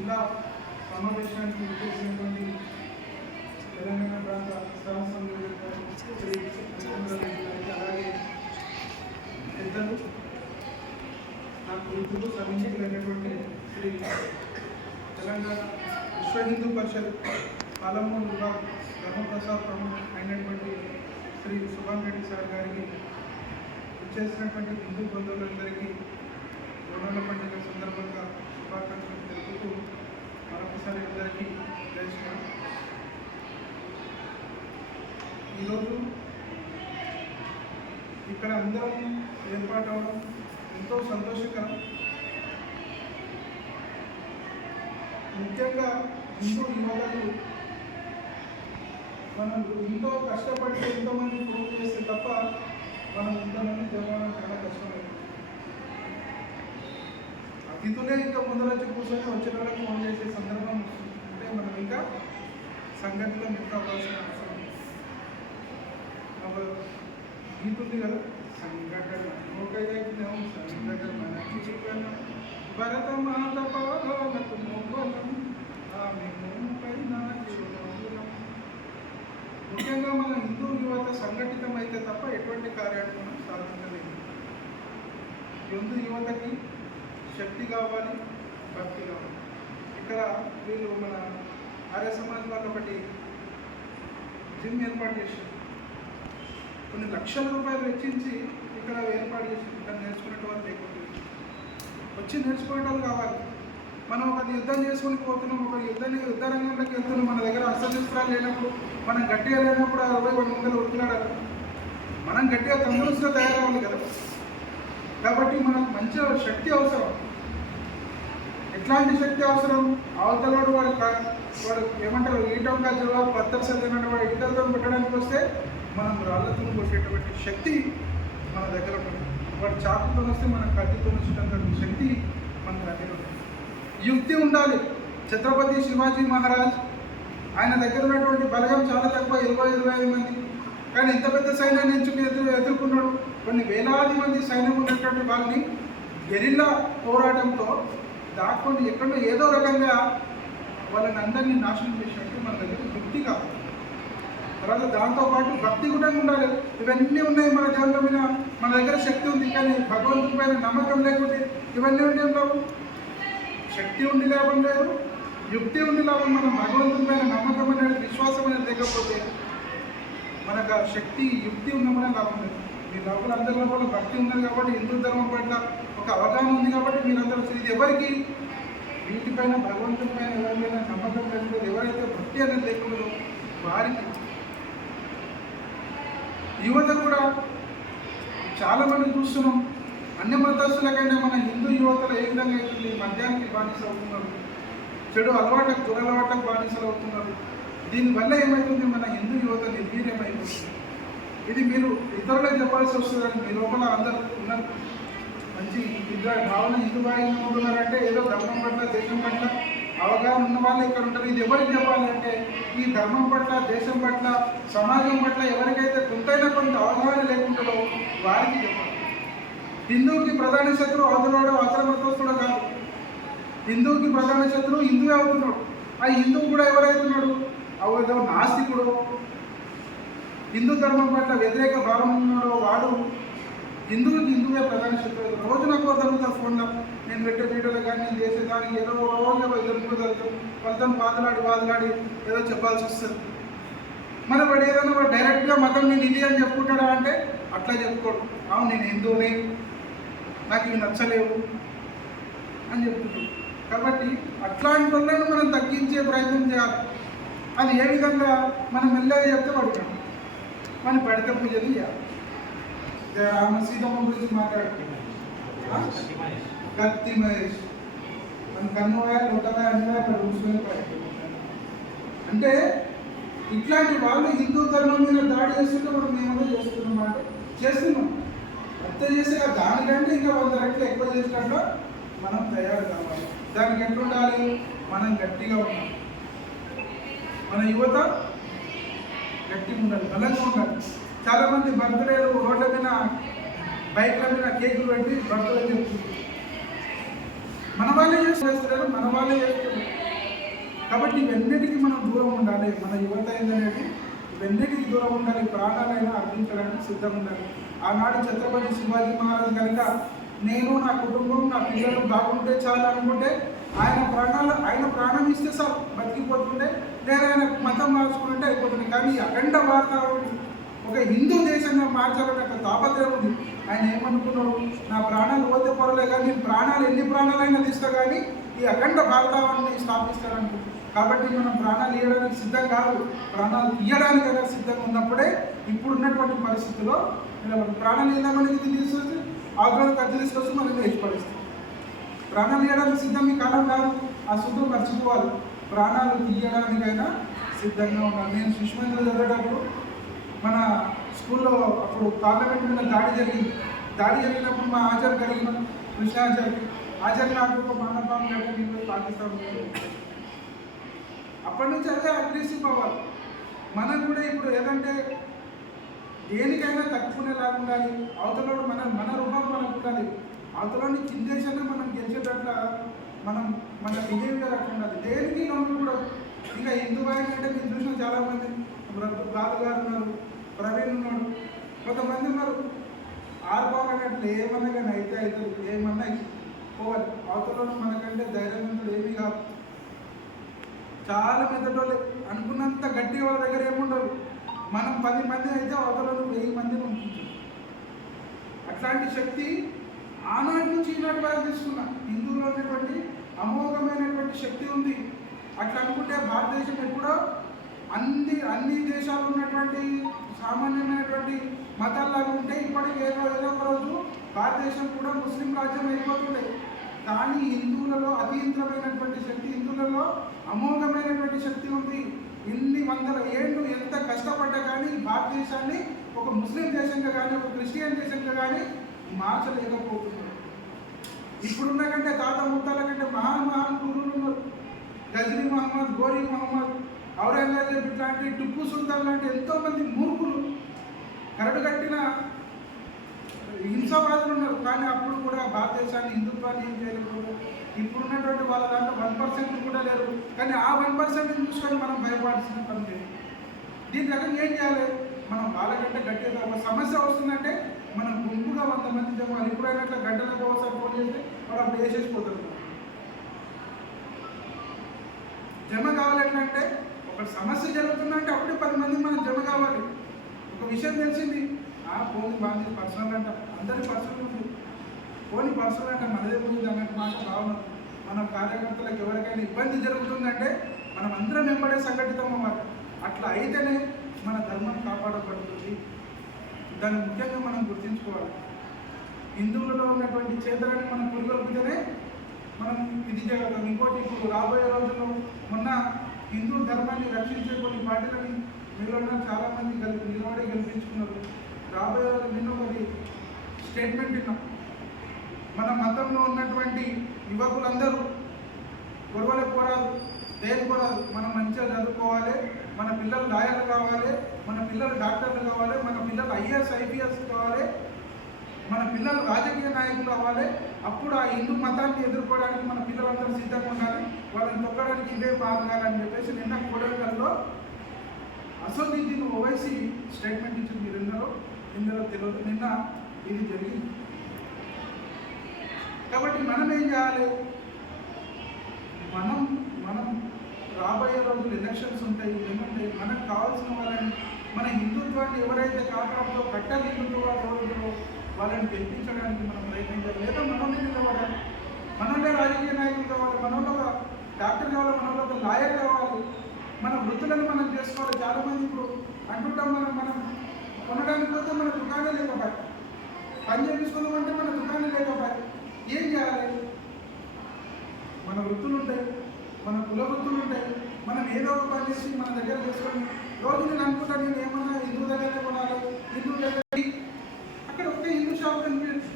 జిల్లా సమావేశానికి చేసినటువంటి తెలంగాణ ప్రాంత శ్రీ అలాగే పెద్దలు నాకు ఇప్పుడు సమీక్షకులైనటువంటి శ్రీ తెలంగాణ విశ్వ హిందూ పరిషత్ పాలమూరు విభాగ్ ధర్మప్రసాద్ ప్రముఖ అయినటువంటి శ్రీ సుభాన్ రెడ్డి సార్ గారికి చేసినటువంటి హిందూ బంధువులందరికీ బోనాల పండుగ సందర్భంగా శుభాకాంక్షలు తెలుపుతూ మరొకసారి అందరికీ తెలిసిన ఈరోజు ఇక్కడ అందరం ఏర్పాటవడం ఎంతో సంతోషకరం. ముఖ్యంగా హిందూ యువతలు మనం ఎంతో కష్టపడి ఎంతోమంది ఫోన్ చేస్తే తప్ప మనం ఇంతమంది జరగడం చాలా కష్టమైంది. అతిథులే ఇంకా ముందర వచ్చి కూర్చొని వచ్చిన వాళ్ళకి ఫోన్ చేసే సందర్భం వస్తుంది. అంటే మనం ఇంకా సంఘటనలో ఇంకా అవ్వాల్సిన అవసరం. ఒక గీత ఉంది కదా, సంఘటన ఒకైనా సంఘటన జీవన భరత మాత పాదాలకు మోహనం ఆమె పైన. ముఖ్యంగా మన హిందూ యువత సంఘటితం అయితే తప్ప ఎటువంటి కార్యాన్ని మనం సాధించలేదు. హిందూ యువతకి శక్తి కావాలి, భక్తి కావాలి. ఇక్కడ వీళ్ళు మన ఆర్య సమాజ్ వాళ్ళు ఒకటి జిమ్ ఏర్పాటు చేశారు. కొన్ని లక్షల రూపాయలు వెచ్చించి ఇక్కడ ఏర్పాటు చేశారు. ఇక్కడ నేర్చుకునే వాళ్ళు లేకపోతే వచ్చి నేర్చుకునే వాళ్ళు కావాలి. మనం ఒక యుద్ధం చేసుకుని పోతున్నాం, ఒక యుద్ధ రంగంలోకి వెళ్తున్నాం. మన దగ్గర అస్త్రశస్త్రాలు లేనప్పుడు, మనం గట్టిగా లేనప్పుడు 60 మంది ఉరికినాడాలి. మనం గట్టిగా తొందరగా తయారవ్వాలి కదా. కాబట్టి మనకు మంచి శక్తి అవసరం. ఎట్లాంటి శక్తి అవసరం? అవతలవాడు వాడు ఏమంటారు, ఈటంగా జవాబు పత్తర్సలు వాడు ఈటలతో పెట్టడానికి వస్తే మనం రాళ్ళతో కొట్టేటువంటి శక్తి మన దగ్గర ఉంటుంది. వాడు చాకుతో వస్తే మనం కత్తితో వచ్చేటంత శక్తి మన దగ్గర ఉంటుంది. యుక్తి ఉండాలి. ఛత్రపతి శివాజీ మహారాజ్ ఆయన దగ్గర ఉన్నటువంటి బలగం చాలా తక్కువ, 20-25 మంది. కానీ ఎంత పెద్ద సైన్యాన్ని ఎదుర్కొన్నాడు. కొన్ని వేలాది మంది సైన్యం ఉన్నటువంటి వాళ్ళని గెరిల్లా పోరాటంతో దాక్కొని ఎక్కడో ఏదో రకంగా వాళ్ళని అందరినీ నాశనం చేసినట్టు మన దగ్గర యుక్తి కాదు. తర్వాత దాంతోపాటు భక్తి కూడా ఉండాలి. ఇవన్నీ ఉన్నాయి మన దేవుళ్ళ మీద. మన దగ్గర శక్తి ఉంది, కానీ భగవంతుడి పైన నమ్మకం లేకుంటే ఇవన్నీ ఉండే ఉండవు. శక్తి ఉండి లాభం లేదు, యుక్తి ఉండి లాభం. మనం భగవంతుడి పైన నమ్మకం అనేది, విశ్వాసం అనేది లేకపోతే మనకు ఆ శక్తి యుక్తి ఉన్నమనే లాభం లేదు. మీ లోపల అందరి లోపల భక్తి ఉన్నది కాబట్టి, హిందూ ధర్మం పట్ల ఒక అవగాహన ఉంది కాబట్టి మీరందరూ ఇది ఎవరికి వీటిపైన భగవంతుడి పైన ఎవరిపైన నమ్మకం లేకపోతే, ఎవరైతే భక్తి అనేది లేకుండా వారికి. యువత కూడా చాలామంది చూస్తున్నాం. అన్ని మతస్థుల కంటే మన హిందూ యువతలు ఏ విధంగా అవుతుంది? మద్యానికి బానిసలు అవుతున్నారు, చెడు అలవాట్లకు దురలవాట్లకు బానిసలు అవుతున్నారు. దీనివల్ల ఏమవుతుంది? మన హిందూ యువత నిర్వీర్యమైపోతుంది. ఇది మీరు ఇతరులకు చెప్పాల్సి వస్తుందని మీ లోపల అందరూ ఉన్నారు. మంచి భావన హిందూ భావన ఉంటున్నారంటే ఏదో ధర్మం పట్ల, దేశం పట్ల అవగాహన ఉన్న వాళ్ళు ఇక్కడ ఉంటారు. ఇది ఎవరికి చెప్పాలంటే ఈ ధర్మం పట్ల, దేశం పట్ల, సమాజం పట్ల ఎవరికైతే కొంతైనా కొంత అవగాహన లేకుంటుందో వారికి చెప్పాలి. హిందువుకి ప్రధాన శత్రువు అవతలవాడు అవతల మతస్థుడు కాదు. హిందువుకి ప్రధాన శత్రువు హిందువే అవుతున్నాడు. ఆ హిందువు కూడా ఎవరైతున్నాడు? అవో నాస్తికుడు, హిందూ ధర్మం పట్ల వ్యతిరేక భావం ఉన్నాడో వాడు హిందువే ప్రధాన శత్రువు. రోజు నాకు జరుగుతా ఫోన్లో నేను పెట్టే వీడియోలో కానీ నేను చేసేదానికి ఏదో రోజు జరుగుతాం. వాళ్ళతో వాదలాడి ఏదో చెప్పాల్సి వస్తుంది. మరి వాడు ఏదైనా వాడు డైరెక్ట్గా మతం నేను ఇది అని చెప్పుకుంటాడా అంటే అట్లా చెప్పుకోడు. అవును నేను హిందువుని, నాకు ఇవి నచ్చలేవు అని చెప్తున్నాడు. కాబట్టి అట్లాంటి వాళ్ళని మనం తగ్గించే ప్రయత్నం చేయాలి. అది ఏ విధంగా మనం మెల్లగా చెప్తే పడుతున్నాం. మన పడితే పూజలు చేయాలి. సీతమ్మ గురించి మాట్లాడుతున్నాం. కత్తి మహేష్ మన కన్నుగా లొట్టగా అన్నీ అక్కడ కూర్చొని అంటే ఇట్లాంటి వాళ్ళు హిందూ ధర్మం మీద దాడి చేస్తుంటే మనం మేమో చేస్తున్నాం. హత్య చేసే దానికంటే ఇంకా 100 రెట్లు ఎక్కువ చేసినట్టు మనం తయారు కావాలి. దానికి ఎట్లుండాలి? మనం గట్టిగా ఉన్నాం. మన యువత గట్టిగా ఉండాలి, బలంగా ఉండాలి. చాలామంది బర్త్డేలు రోడ్ల మీద, బైక్ల మీద కేకులు పెట్టి బర్త్డే చెప్తుంది. మన వాళ్ళే చేస్తున్నారు, మన వాళ్ళే చేస్తున్నారు. కాబట్టి ఇవన్నిటికీ మనం దూరం ఉండాలి. మన యువత ఏంటనేది ఇవన్నిటికీ దూరం ఉండాలి. ప్రాణాలైనా అర్పించడానికి సిద్ధం ఉండాలి. ఆనాడు ఛత్రపతి శివాజీ మహారాజ్ కనుక నేను, నా కుటుంబం, నా పిల్లలు బాగుంటే చాలు అనుకుంటే ఆయన ప్రాణం ఇస్తే సార్ బతికిపోతుంటే, లేదా ఆయన మతం మార్చుకుంటే అయిపోతుంది. కానీ అఖండ భారతావని ఒక హిందూ దేశంగా మార్చాలని ఒక తాపత్రయం ఉంది. ఆయన ఏమనుకున్నాడు, నా ప్రాణాలు పోతే పొరలే కానీ నేను ప్రాణాలు ఎన్ని ప్రాణాలైనా తీస్తా కానీ ఈ అఖండ భారతావని స్థాపిస్తారనుకుంటున్నాను. కాబట్టి మనం ప్రాణాలు ఇవ్వడానికి సిద్ధం కాదు, ప్రాణాలు తీయడానికైనా సిద్ధంగా ఉన్నప్పుడే ఇప్పుడున్నటువంటి పరిస్థితుల్లో ప్రాణాలు ఇద్దామని ఇది తీసుకొచ్చి ఆగ్రహం కత్తి తీసుకొచ్చి మనం వేసిపడిస్తాం. ప్రాణాలు ఇవ్వడానికి సిద్ధం ఈ కాలం కాదు, ఆ సూత్రం మర్చిపోవాలి. ప్రాణాలు తీయడానికైనా సిద్ధంగా ఉండాలి. నేను సుష్మేంద్ర చదివేటప్పుడు మన స్కూల్లో అప్పుడు పార్లమెంట్ మీద దాడి జరిగినప్పుడు మా ఆచార్య కలిగిన ఆచార్య నాకు ఒక మానపాం గడ్డ పాకిస్తాన్. అప్పటి నుంచి అదే అగ్రెసివ్ అవ్వాలి. మనం కూడా ఇప్పుడు ఏదంటే దేనికైనా తక్కువనే ఉండాలి. అవతలోడు మన రూపం మనకు ఉండాలి. అవతలోని చిందేశాన్ని మనం గెలిచేటట్ల మన బిహేవియర్ అట్లా ఉండాలి. దేనికి నమ్ము కూడా ఇంకా హిందూ వాయిస్ అంటే మీరు చూసిన చాలామంది బాలు గారు ఉన్నారు, ప్రవీణ్ ఉన్నాడు, కొంతమంది ఉన్నారు. ఆర్పాలన్నట్లు ఏమన్నా కానీ అయితే అవుతుంది, ఏమన్నా పోవాలి. అవతలోడు మనకంటే ధైర్యవంతుడు ఏమీ కాదు. చాలా పెద్దటోళ్ళు అనుకున్నంత గట్టిగా వాళ్ళ దగ్గర ఏముండదు. మనం 10 మంది అయితే అవతలను 1000 మందిని ఉంచుతాం. అట్లాంటి శక్తి ఆనాటి నుంచి ఈనాటి వరకు తీసుకున్నా. హిందువులో ఉన్నటువంటి అమోఘమైనటువంటి శక్తి ఉంది. అట్లా అనుకుంటే భారతదేశం ఎప్పుడో అన్ని దేశాలు ఉన్నటువంటి సామాన్యమైనటువంటి మతాల్లాగా ఉంటే ఇప్పటికి ఏదో ఒక రోజు భారతదేశం కూడా ముస్లిం రాజ్యం అయిపోతుండే. కానీ హిందువులలో అతీంద్రమైనటువంటి శక్తి, హిందువులలో అమోఘమైనటువంటి శక్తి ఉంది. ఇన్ని వందల ఏళ్ళు ఎంత కష్టపడ్డా కానీ భారతదేశాన్ని ఒక ముస్లిం దేశంగా కానీ ఒక క్రిస్టియన్ దేశంగా కానీ మార్చలేకపోతున్నారు. ఇప్పుడున్న కంటే తాత ముత్తాల కంటే మహాన్ గురువులు ఉన్నారు. గజనీ మహమ్మద్, గోరీ మహమ్మద్, ఔరంగజేబ్ ఇట్లాంటి, టిప్పు సుల్తాన్ లాంటి ఎంతోమంది మూర్ఖులు కరడుగట్టిన హింసావాదులు ఉన్నారు. కానీ అప్పుడు కూడా భారతదేశాన్ని హిందుత్వాన్ని ఏం చేయలేకపోతే ఇప్పుడున్నటువంటి వాళ్ళ దాంట్లో 1% కూడా లేరు. కానీ ఆ 1% చూసుకొని మనం భయపడాల్సిన పని లేదు. దీని రకంగా ఏం చేయాలి? మనం వాళ్ళకంటే గట్టిగా ఒక సమస్య వస్తుందంటే మనం గుంపుగా 100 మంది జమాలి. ఇప్పుడైనా అట్లా గంటలకు ఒకసారి ఫోన్ చేస్తే వాడు అప్పుడు వేసేసిపోతారు. జమ కావాలంటే ఒక సమస్య జరుగుతుందంటే అప్పుడే 10 మంది మనం జమ కావాలి. ఒక విషయం తెలిసింది, ఫోన్ బాగా పర్సనల్ అంట, అందరి పర్సనల్ ఉంది. ఫోన్ పర్సనల్ అంటే మనదే ఉంది అన్నట్టు మాట భావన. మన కార్యకర్తలకు ఎవరికైనా ఇబ్బంది జరుగుతుందంటే మనం అందరం వెంబడే సంఘటితం అవ్వాలి. అట్లా అయితేనే మన ధర్మం కాపాడబడుతుంది. దాన్ని ముఖ్యంగా మనం గుర్తించుకోవాలి. హిందువులలో ఉన్నటువంటి చేతనాన్ని మనం పురిగొల్పితేనే మనం ఇది చేయగలుగుతాం. ఇంకోటి, ఇప్పుడు రాబోయే రోజుల్లో మొన్న హిందూ ధర్మాన్ని రక్షించే కొన్ని పార్టీలని మీలో చాలామంది నిలబడి గెలిపించుకున్నారు. రాబోయే రోజు నిన్న ఒకటి స్టేట్మెంట్ విన్నాం. మన మతంలో ఉన్నటువంటి యువకులందరూ గొడవలకు పోరాదు, దేని పోరాదు. మనం మంచిగా చదువుకోవాలి, మన పిల్లలు లాయర్లు కావాలి, మన పిల్లలు డాక్టర్లు కావాలి, మన పిల్లలు IAS IPS కావాలి, మన పిల్లలు రాజకీయ నాయకులు అవ్వాలి. అప్పుడు ఆ హిందూ మతాన్ని ఎదుర్కోవడానికి మన పిల్లలందరూ సిద్ధంగా ఉండాలి. వాళ్ళని తొక్కడానికి ఇదే మార్గాలని చెప్పేసి నిన్న కోడగల్లో అసదుద్దీన్ ఓవైసీ స్టేట్మెంట్ ఇచ్చింది. మీరు ఇందులో తెలియదు, నిన్న ఇది జరిగింది. కాబట్టి మనం ఏం చేయాలి? మనం రాబోయే రోజులు ఎలక్షన్స్ ఉంటాయి, ఏముంటాయి, మనకు కావాల్సిన వాళ్ళని, మన హిందుత్వాన్ని ఎవరైతే కాపాడుతో కట్టలు హిందుత్వాలు ఎవరు వాళ్ళని గెలిపించడానికి మనం ప్రయత్నించాలి. లేదా మనమే నిలబడాలి, మనమే రాజకీయ నాయకులు కావాలి, మనలో ఒక డాక్టర్ కావాలి, మనలో ఒక లాయర్ కావాలి. మన వృత్తులను మనం చేసుకోవాలి. చాలామంది ఇప్పుడు అంటుంటాం, మనం కొనడానికి పోతే మన దుకాణం లేకపోయి, పని చేయించుకుందామంటే మన దుకాణం లేకపోయి. ఏం చేయాలి? మన వృత్తులు ఉంటాయి, మన కుల వృత్తులు ఉంటాయి. మనం ఏదో ఒక పని చేసి మన దగ్గర చేసుకొని రోజు నేను అనుకుంటాను, నేను ఏమన్నా హిందూ దగ్గరనే కొనాలి, హిందూ దగ్గర అక్కడ ఒక హిందూ షాప్ కనిపించదు.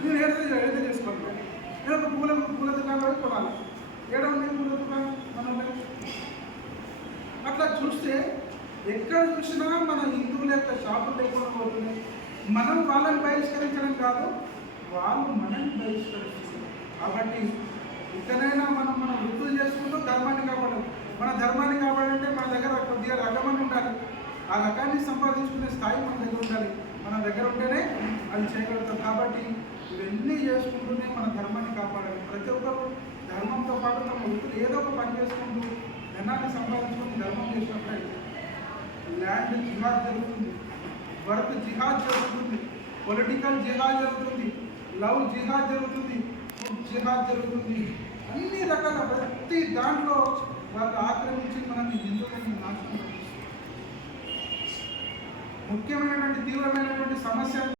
నేను ఏదైతే చేసుకోవాలి, నేను ఒక పూల దుకాణంలో కొనాలి. ఏడా ఉన్నాయి పూల దుకాణం మన అట్లా చూస్తే ఎక్కడ చూసినా మన హిందువుల యొక్క షాపులు లేకుండా పోతున్నాయి. మనం వాళ్ళని బహిష్కరించడం కాదు, వాళ్ళు మనల్ని బహిష్కరిస్తున్నారు. కాబట్టి ఇకనైనా మనం మన వృత్తులు చేసుకుంటూ ధర్మాన్ని కాపాడాలి. మన ధర్మాన్ని కాపాడంటే మన దగ్గర కొద్దిగా రకమని ఉండాలి. ఆ రకాన్ని సంపాదించుకునే స్థాయి మన దగ్గర ఉండాలి. మన దగ్గర ఉంటేనే అది చేయగలుగుతాం. కాబట్టి ఇవన్నీ చేసుకుంటూనే మన ధర్మాన్ని కాపాడాలి. ప్రతి ఒక్కరు ధర్మంతో పాటు తమ వృత్తులు ఏదో ఒక పని చేసుకుంటూ ధనాన్ని సంపాదించుకుని ధర్మం చేసినప్పుడే ల్యాండ్ జిహాద్ జరుగుతుంది, వర్క్ జిహాద్ జరుగుతుంది, పొలిటికల్ జిహాద్ జరుగుతుంది, లవ్ జిహాద్ జరుగుతుంది, ఫుడ్ జిహాద్ జరుగుతుంది. అన్ని రకాల ప్రతి దాంట్లో వాళ్ళు ఆక్రమించి మనల్ని హిందువులను నాశనం. ముఖ్యమైనటువంటి తీవ్రమైనటువంటి సమస్య